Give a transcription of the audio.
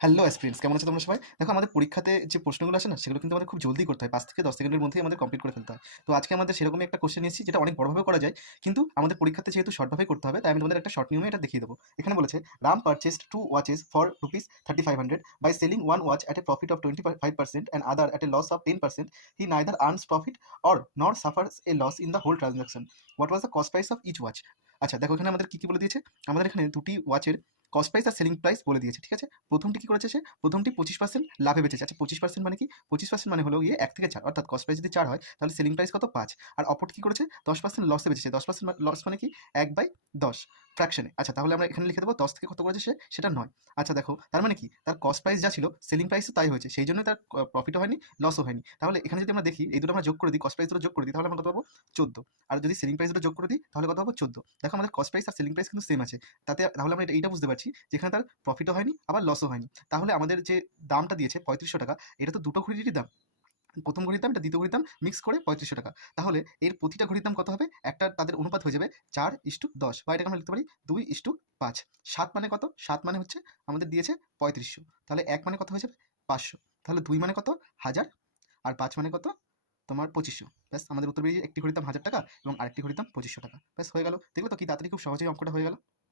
Hello aspirants, কেমন আছো তোমরা সবাই? দেখো, আমাদের পরীক্ষাতে যে প্রশ্নগুলো আসে না, সেগুলো কিন্তু আমাদের খুব জলদি করতে হয়। ৫ থেকে ১০ সেকেন্ডের মধ্যেই আমাদের কমপ্লিট করে ফেলতে হয়। তো আজকে আমাদের সেরকমই একটা কোয়েশ্চেন নিয়েছি, যেটা অনেক বড়ভাবে করা যায়। কিন্তু আমাদের পরীক্ষাতে যেহেতু শর্টভাবে করতে হবে, তাই আমি তোমাদের একটা শর্ট নিয়মে এটা দেখিয়ে দেবো। এখানে বলেছে, Ram purchased 2 watches for rupees 3500 by selling 1 watch at a profit of 25% and other at a loss of 10%. He neither earns profit or nor suffers a loss in the whole transaction. What was the cost price of each watch? আচ্ছা দেখো, এখানে আমাদের কি কি বলে দিয়েছে। আমাদের এখানে দুটি ওয়াচের কস্ট প্রাইস আর সেলিং প্রাইস বলে দিয়েছে, ঠিক আছে। প্রথমটি কি করেছে, সে প্রথমটি 25% লাভে বেচেছে। আচ্ছা, 25% মানে কি? 25% মানে হলো গিয়ে 1 থেকে 4, অর্থাৎ কস্ট প্রাইস যদি 4 হয়, তাহলে সেলিং প্রাইস কত? 5। আর অপরটি কি করেছে? 10% লসে বেচেছে। 10% লস মানে কি? 1/10 ফ্র্যাকশনে। আচ্ছা, তাহলে আমরা এখানে লিখে দেবো 10 থেকে কত করেছে সে, সেটা 9। আচ্ছা দেখো, তার মানে কি, তার কস্ট প্রাইস যা ছিল, সেলিং প্রাইসও তাই হয়েছে, সেই জন্যই তার প্রফিটও হয়নি, লসও হয়নি। তাহলে এখানে যদি আমরা দেখি, এই দুটো আমরা যোগ করে দিই, কস্ট প্রাইস দুটো যোগ করে দিই, তাহলে আমরা কত পাবো? 14। আর যদি সেলিং প্রাইস দুটো যোগ করে দিই, তাহলে কত পাবো? 14। দেখো, আমাদের কস্ট প্রাইস আর সেলিং প্রাইস কিন্তু সেম আছে। তাহলে আমরা এইটা বুঝতে পারছি, যেখানে তার প্রফিটও হয়নি, আবার লসও হয়নি। তাহলে আমাদের যে দামটা দিয়েছে 3500 টাকা, এটা তো দুটো ঘড়িরই দাম। প্রথম ঘড়ির দাম, এটা দ্বিতীয় ঘড়ির দাম, মিক্স করে 3500 টাকা। তাহলে এর প্রতিটা ঘড়ির দাম কত হবে? একটা তাদের অনুপাত হয়ে যাবে 4:10, বা এটাকে আমরা লিখতে পারি 2:5। 7 মানে কত? 7 মানে হচ্ছে আমাদের দিয়েছে 3500, তাহলে 1 মানে কত হয়ে যাবে? 500। তাহলে 2 মানে কত? 1000। আর 5 মানে কত? তোমার 2500। ব্যাস, আমাদের উত্তর বেরিয়ে একটি ঘড়ির দাম 1000 টাকা এবং আরেকটি ঘড়ির দাম 2500 টাকা। ব্যাস, হয়ে গেল। দেখলে তো কি তাড়াতাড়ি, খুব সহজেই অঙ্কটা হয়ে গেল।